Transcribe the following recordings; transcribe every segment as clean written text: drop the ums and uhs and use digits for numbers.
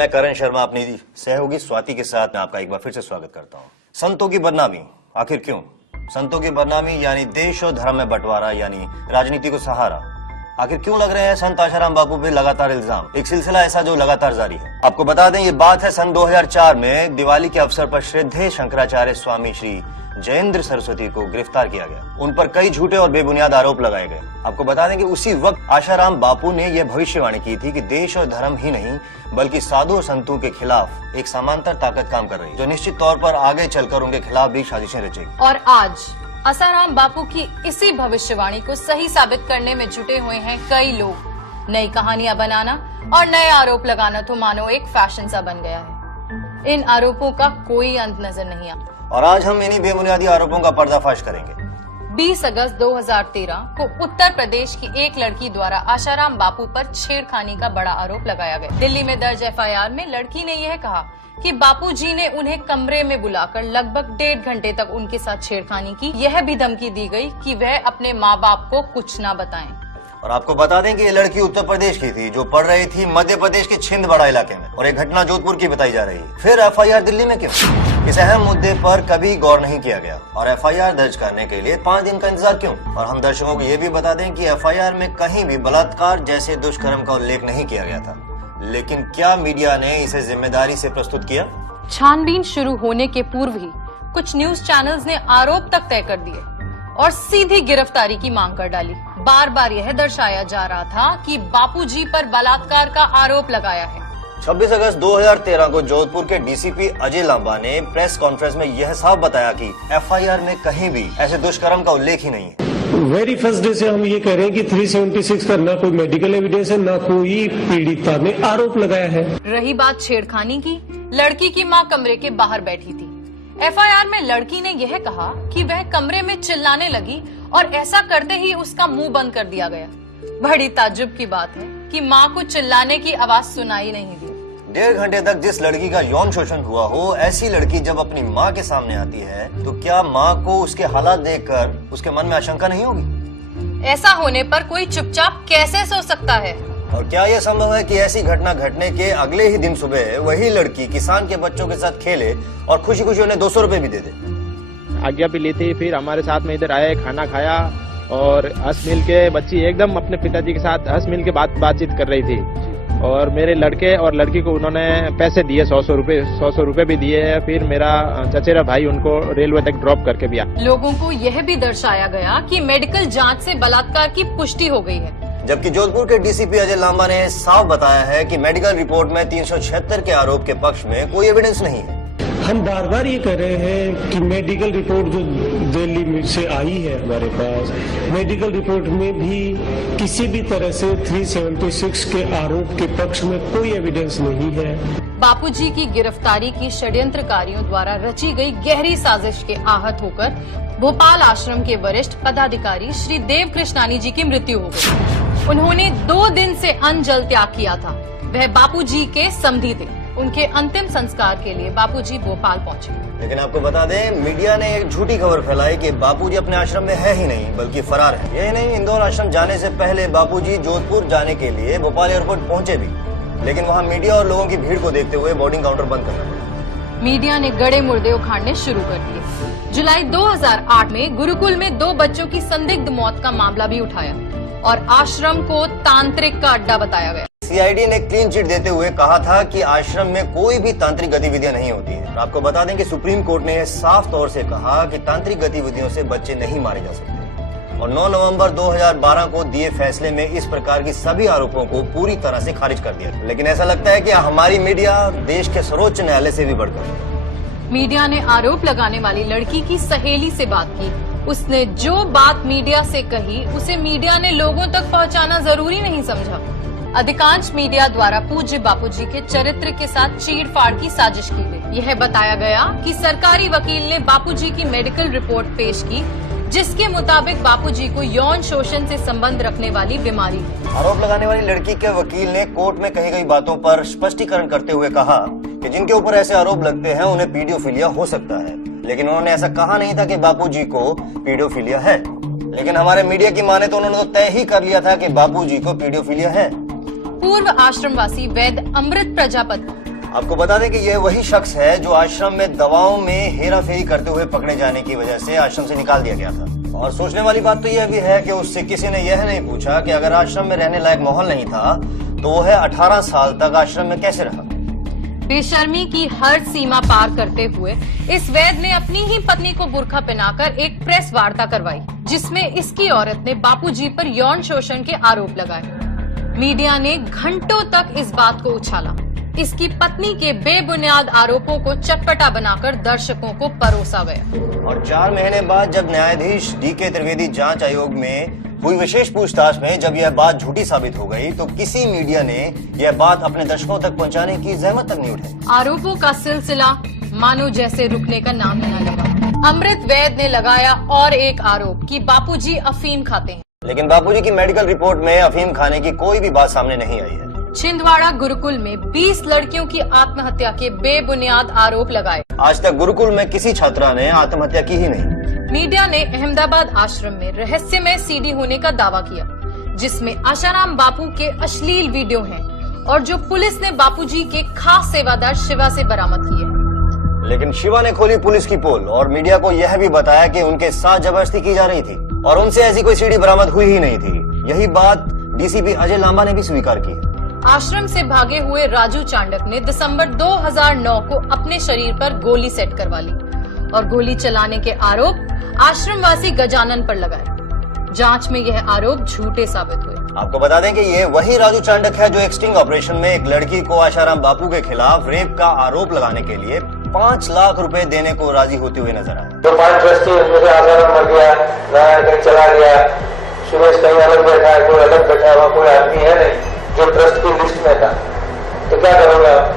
मैं करण शर्मा अपनी सहयोगी स्वाति के साथ मैं आपका एक बार फिर से स्वागत करता हूँ। संतों की बदनामी आखिर क्यों? संतों की बदनामी यानी देश और धर्म में बंटवारा यानी राजनीति को सहारा। आखिर क्यों लग रहे हैं संत आशाराम बापू पे लगातार इल्जाम? एक सिलसिला ऐसा जो लगातार जारी है। आपको बता दें ये बात है सन 2004 में दिवाली के अवसर पर श्रद्धेय शंकराचार्य स्वामी श्री जयेंद्र सरस्वती को गिरफ्तार किया गया। उन पर कई झूठे और बेबुनियाद आरोप लगाए गए। आपको बता दें कि उसी वक्त आशाराम बापू ने यह भविष्यवाणी की थी कि देश और धर्म ही नहीं बल्कि साधु और संतों के खिलाफ एक समांतर ताकत काम कर रही है, जो निश्चित तौर पर आगे चलकर उनके खिलाफ भी साजिशें रचेगी। और आज आसाराम बापू की इसी भविष्यवाणी को सही साबित करने में जुटे हुए हैं कई लोग। नई कहानियां बनाना और नए आरोप लगाना तो मानो एक फैशन सा बन गया है। इन आरोपों का कोई अंत नजर नहीं आता और आज हम इन्हीं बेबुनियादी आरोपों का पर्दाफाश करेंगे। 20 अगस्त 2013 को उत्तर प्रदेश की एक लड़की द्वारा आशाराम बापू पर छेड़खानी का बड़ा आरोप लगाया गया। दिल्ली में दर्ज एफआईआर में लड़की ने यह कहा कि बापूजी ने उन्हें कमरे में बुलाकर लगभग 1.5 घंटे तक उनके साथ छेड़खानी की। यह भी धमकी दी गई कि वह अपने माँ बाप को कुछ न बताएं। और आपको बता दें कि ये लड़की उत्तर प्रदेश की थी जो पढ़ रही थी मध्य प्रदेश के छिंदवाड़ा इलाके में, और एक घटना जोधपुर की बताई जा रही है। फिर एफआईआर दिल्ली में क्यों? इस अहम मुद्दे पर कभी गौर नहीं किया गया और एफआईआर दर्ज करने के लिए 5 दिन का इंतजार क्यों? और हम दर्शकों को ये भी बता दें कि एफआईआर में कहीं भी बलात्कार जैसे दुष्कर्म का उल्लेख नहीं किया गया था। लेकिन क्या मीडिया ने इसे जिम्मेदारी से प्रस्तुत किया? छानबीन शुरू होने के पूर्व ही कुछ न्यूज चैनल्स ने आरोप तक तय कर दिए और सीधी गिरफ्तारी की मांग कर डाली। बार बार यह दर्शाया जा रहा था कि बापूजी पर बलात्कार का आरोप लगाया है। 26 अगस्त 2013 को जोधपुर के डीसीपी अजय लांबा ने प्रेस कॉन्फ्रेंस में यह साफ बताया कि एफआईआर में कहीं भी ऐसे दुष्कर्म का उल्लेख ही नहीं है। वेरी फर्स्ट डे से हम ये कह रहे हैं कि 376 का ना कोई मेडिकल एविडेंस है, ना कोई पीड़िता ने आरोप लगाया है। रही बात छेड़खानी की, लड़की की मां कमरे के बाहर बैठी थी। एफआईआर में लड़की ने यह कहा कि वह कमरे में चिल्लाने लगी और ऐसा करते ही उसका मुंह बंद कर दिया गया। बड़ी ताज्जुब की बात है कि मां को चिल्लाने की आवाज सुनाई नहीं दी। 1.5 घंटे तक जिस लड़की का यौन शोषण हुआ हो, ऐसी लड़की जब अपनी माँ के सामने आती है तो क्या माँ को उसके हालात देखकर उसके मन में आशंका नहीं होगी? ऐसा होने पर कोई चुपचाप कैसे सो सकता है? और क्या यह संभव है कि ऐसी घटना घटने के अगले ही दिन सुबह वही लड़की किसान के बच्चों के साथ खेले और खुशी खुशी उन्हें 200 रुपए भी दे दे? आज्ञा भी ली थी, फिर हमारे साथ में इधर आए, खाना खाया और हंस मिल के बच्ची एकदम अपने पिताजी के साथ हंस मिल के बातचीत कर रही थी। और मेरे लड़के और लड़की को उन्होंने पैसे दिए, 100 रुपए भी दिए। फिर मेरा चचेरा भाई उनको रेलवे तक ड्रॉप करके भी आया। लोगों को यह भी दर्शाया गया कि मेडिकल जांच से बलात्कार की पुष्टि हो गई है, जबकि जोधपुर के डीसीपी अजय लांबा ने साफ बताया है कि मेडिकल रिपोर्ट में 376 के आरोप के पक्ष में कोई एविडेंस नहीं है। हम बार बार ये कह रहे हैं कि मेडिकल रिपोर्ट जो दिल्ली से आई है हमारे पास, मेडिकल रिपोर्ट में भी किसी भी तरह से 376 के आरोप के पक्ष में कोई एविडेंस नहीं है। बापूजी की गिरफ्तारी की षड्यंत्रकारियों द्वारा रची गई गहरी साजिश के आहत होकर भोपाल आश्रम के वरिष्ठ पदाधिकारी श्री देव कृष्णानी जी की मृत्यु हो गई। उन्होंने 2 दिन से अन्न जल त्याग किया था। वह बापूजी के समधी थे। उनके अंतिम संस्कार के लिए बापूजी भोपाल पहुंचे। लेकिन आपको बता दें, मीडिया ने एक झूठी खबर फैलाई कि बापूजी अपने आश्रम में है ही नहीं बल्कि फरार है। यही नहीं, इंदौर आश्रम जाने से पहले बापूजी जोधपुर जाने के लिए भोपाल एयरपोर्ट पहुंचे भी, लेकिन वहां मीडिया और लोगों की भीड़ को देखते हुए बोर्डिंग काउंटर बंद करना पड़ा। मीडिया ने गड़े मुर्दे उखाड़ने शुरू कर दिए। जुलाई 2008 में गुरुकुल में 2 बच्चों की संदिग्ध मौत का मामला भी उठाया और आश्रम को तांत्रिक का अड्डा बताया गया। सीआईडी ने क्लीन चिट देते हुए कहा था कि आश्रम में कोई भी तांत्रिक गतिविधियां नहीं होती है। आपको बता दें कि सुप्रीम कोर्ट ने साफ तौर से कहा कि तांत्रिक गतिविधियों से बच्चे नहीं मारे जा सकते और 9 नवंबर 2012 को दिए फैसले में इस प्रकार की सभी आरोपों को पूरी तरह से खारिज कर दिया। लेकिन ऐसा लगता है कि हमारी मीडिया देश के सर्वोच्च न्यायालय से भी बढ़कर। मीडिया ने आरोप लगाने वाली लड़की की सहेली से बात की। उसने जो बात मीडिया से कही उसे मीडिया ने लोगों तक पहुंचाना जरूरी नहीं समझा। अधिकांश मीडिया द्वारा पूज्य बापूजी के चरित्र के साथ चीड़-फाड़ की साजिश की गई। यह बताया गया कि सरकारी वकील ने बापूजी की मेडिकल रिपोर्ट पेश की, जिसके मुताबिक बापूजी को यौन शोषण से संबंध रखने वाली बीमारी है। आरोप लगाने वाली लड़की के वकील ने कोर्ट में कही गई बातों पर स्पष्टीकरण करते हुए कहा कि जिनके ऊपर ऐसे आरोप लगते हैं उन्हें पीडियोफिलिया हो सकता है, लेकिन उन्होंने ऐसा कहा नहीं था कि बापूजी को पीडियोफिलिया है। लेकिन हमारे मीडिया की माने तो उन्होंने तो तय ही कर लिया था कि बापूजी को पीडियोफिलिया है। पूर्व आश्रमवासी वैद्य अमृत प्रजापति आपको बता दें कि यह वही शख्स है जो आश्रम में दवाओं में हेराफेरी करते हुए पकड़े जाने की वजह से आश्रम से निकाल दिया गया था। और सोचने वाली बात तो यह भी है कि उससे किसी ने यह नहीं पूछा कि अगर आश्रम में रहने लायक माहौल नहीं था तो वह 18 साल तक आश्रम में कैसे रहा। बेशर्मी की हर सीमा पार करते हुए इस वैद्य ने अपनी ही पत्नी को बुर्का पहनाकर एक प्रेस वार्ता करवाई, जिसमें इसकी औरत ने बापूजी पर यौन शोषण के आरोप लगाए। मीडिया ने घंटों तक इस बात को उछाला। इसकी पत्नी के बेबुनियाद आरोपों को चटपटा बनाकर दर्शकों को परोसा गया। और 4 महीने बाद जब न्यायाधीश DK त्रिवेदी जांच आयोग में हुई विशेष पूछताछ में जब यह बात झूठी साबित हो गई तो किसी मीडिया ने यह बात अपने दर्शकों तक पहुंचाने की जहमत तक नहीं उठाई। आरोपों का सिलसिला मानो जैसे रुकने का नाम ही न लगा। अमृत वैद्य ने लगाया और एक आरोप कि बापूजी अफीम खाते हैं, लेकिन बापूजी की मेडिकल रिपोर्ट में अफीम खाने की कोई भी बात सामने नहीं आई है। छिंदवाड़ा गुरुकुल में 20 लड़कियों की आत्महत्या के बेबुनियाद आरोप लगाए। आज तक गुरुकुल में किसी छात्रा ने आत्महत्या की ही नहीं। मीडिया ने अहमदाबाद आश्रम में रहस्यमय CD होने का दावा किया, जिसमें आशाराम बापू के अश्लील वीडियो हैं और जो पुलिस ने बापूजी के खास सेवादार शिवा से बरामद किए। लेकिन शिवा ने खोली पुलिस की पोल और मीडिया को यह भी बताया कि उनके साथ जबरदस्ती की जा रही थी और उनसे ऐसी कोई CD बरामद हुई ही नहीं थी। यही बात DCP अजय लांबा ने भी स्वीकार की। आश्रम से भागे हुए राजू चांडक ने दिसंबर 2009 को अपने शरीर पर गोली सेट करवा ली और गोली चलाने के आरोप आश्रमवासी गजानन पर लगाए। जांच में यह आरोप झूठे साबित हुए। आपको बता दें कि ये वही राजू चांडक है जो एक स्टिंग ऑपरेशन में एक लड़की को आशाराम बापू के खिलाफ रेप का आरोप लगाने के लिए 5 लाख रुपए देने को राजी होते हुए नजर आए। तो 5 ट्रस्टी मुझे आसाराम मर गया, नारायण कहीं चला गया, सुरेश कहीं अलग बैठा है, कोई अलग बैठा है, वहाँ कोई आदमी है नहीं जो ट्रस्ट की लिस्ट में था, तो क्या करोगे आप?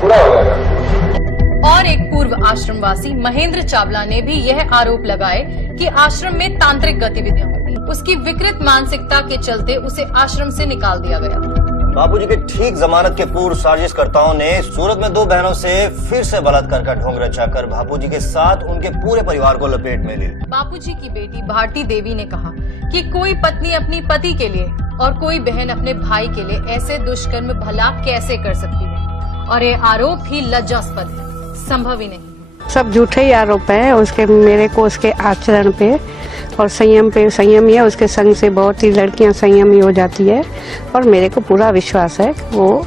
पूरा हो जाएगा। और एक पूर्व आश्रमवासी महेंद्र चावला ने भी यह आरोप लगाए कि आश्रम में तांत्रिक गतिविधियां होती। उसकी विकृत मानसिकता के चलते उसे आश्रम से निकाल दिया गया। बापूजी के ठीक जमानत के पूर्व साजिशकर्ताओं ने सूरत में 2 बहनों से फिर से बलात्कार का ढोंग रचाकर बापूजी के साथ उनके पूरे परिवार को लपेट में ले लिया। बापूजी की बेटी भारती देवी ने कहा कि कोई पत्नी अपनी पति के लिए और कोई बहन अपने भाई के लिए ऐसे दुष्कर्म भला कैसे कर सकती है, और ये आरोप भी लज्जास्पद है, संभव ही नहीं। सब झूठे ही आरोप है उसके, मेरे को उसके आचरण पे और संयम पे। संयम ही है, उसके संग से बहुत ही लड़कियां संयमी हो जाती है और मेरे को पूरा विश्वास है वो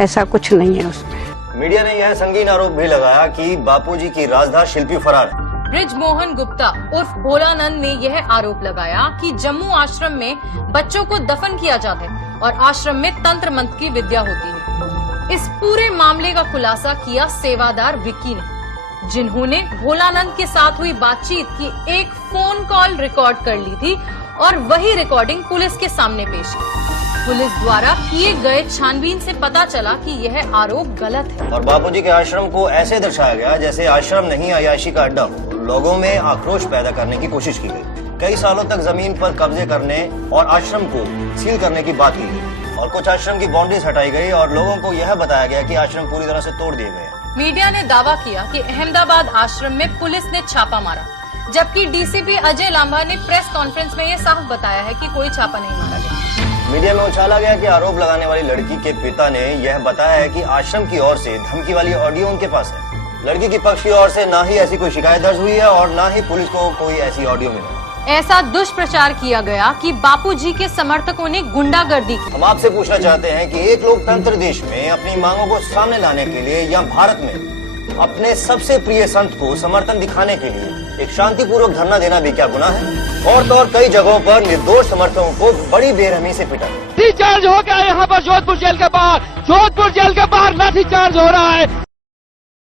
ऐसा कुछ नहीं है उसमें। मीडिया ने यह संगीन आरोप भी लगाया कि बापूजी की राजदार शिल्पी फरार है। ब्रिजमोहन गुप्ता उर्फ भोलानंद ने यह आरोप लगाया कि जम्मू आश्रम में बच्चों को दफन किया जाता है और आश्रम में तंत्र मंत्र की विद्या होती है। इस पूरे मामले का खुलासा किया सेवादार विक्की ने, जिन्होंने भोलानंद के साथ हुई बातचीत की एक फोन कॉल रिकॉर्ड कर ली थी और वही रिकॉर्डिंग पुलिस के सामने पेश की। पुलिस द्वारा किए गए छानबीन से पता चला कि यह आरोप गलत है और बापूजी के आश्रम को ऐसे दर्शाया गया जैसे आश्रम नहीं अय्याशी का अड्डा हो। लोगों में आक्रोश पैदा करने की कोशिश की गई। कई सालों तक जमीन पर कब्जे करने और आश्रम को सील करने की बात की गई और कुछ आश्रम की बाउंड्रीज हटाई गई और लोगों को यह बताया गया कि आश्रम पूरी तरह से तोड़ दिए गए। मीडिया ने दावा किया कि अहमदाबाद आश्रम में पुलिस ने छापा मारा, जबकि DCP अजय लांबा ने प्रेस कॉन्फ्रेंस में यह साफ बताया है कि कोई छापा नहीं मारा गया। मीडिया में उछाला गया कि आरोप लगाने वाली लड़की के पिता ने यह बताया है कि आश्रम की ओर से धमकी वाली ऑडियो उनके पास है। लड़की की पक्ष की ओर से ना ही ऐसी कोई शिकायत दर्ज हुई है और ना ही पुलिस को कोई ऐसी ऑडियो मिली। ऐसा दुष्प्रचार किया गया कि बापूजी के समर्थकों ने गुंडागर्दी की। हम आपसे पूछना चाहते हैं कि एक लोकतंत्र देश में अपनी मांगों को सामने लाने के लिए या भारत में अपने सबसे प्रिय संत को समर्थन दिखाने के लिए एक शांतिपूर्वक धरना देना भी क्या गुनाह है? और तो और कई जगहों पर निर्दोष समर्थकों को बड़ी बेरहमी से पिटा। लाठीचार्ज हो गया यहाँ पर जोधपुर जेल के बाहर। जोधपुर जेल के बाहर लाठीचार्ज हो रहा है।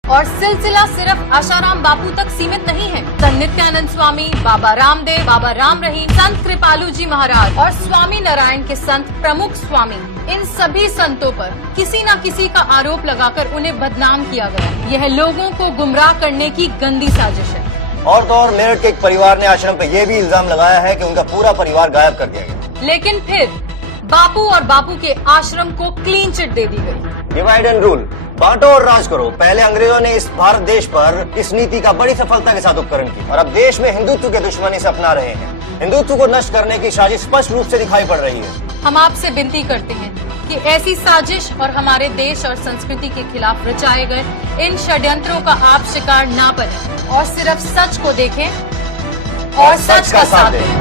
और सिलसिला सिर्फ आशाराम बापू तक सीमित नहीं है। संत नित्यानंद स्वामी, बाबा रामदेव, बाबा राम रहीम, संत कृपालू जी महाराज और स्वामी नारायण के संत प्रमुख स्वामी, इन सभी संतों पर किसी न किसी का आरोप लगाकर उन्हें बदनाम किया गया। यह लोगों को गुमराह करने की गंदी साजिश है। और तो और मेरठ के एक परिवार ने आश्रम पर यह भी इल्जाम लगाया है कि उनका पूरा परिवार गायब कर दिया गया। लेकिन फिर बापू और बापू के आश्रम को क्लीन चिट दे दी गई। डिवाइड एंड रूल, बांटो और राज करो। पहले अंग्रेजों ने इस भारत देश पर इस नीति का बड़ी सफलता के साथ उपकरण की और अब देश में हिंदुत्व के दुश्मनी से अपना रहे हैं। हिंदुत्व को नष्ट करने की साजिश स्पष्ट रूप से दिखाई पड़ रही है। हम आपसे विनती करते हैं कि ऐसी साजिश और हमारे देश और संस्कृति के खिलाफ रचाए गए इन षड्यंत्रों का आप शिकार ना बने और सिर्फ सच को देखें और सच का साथ दें।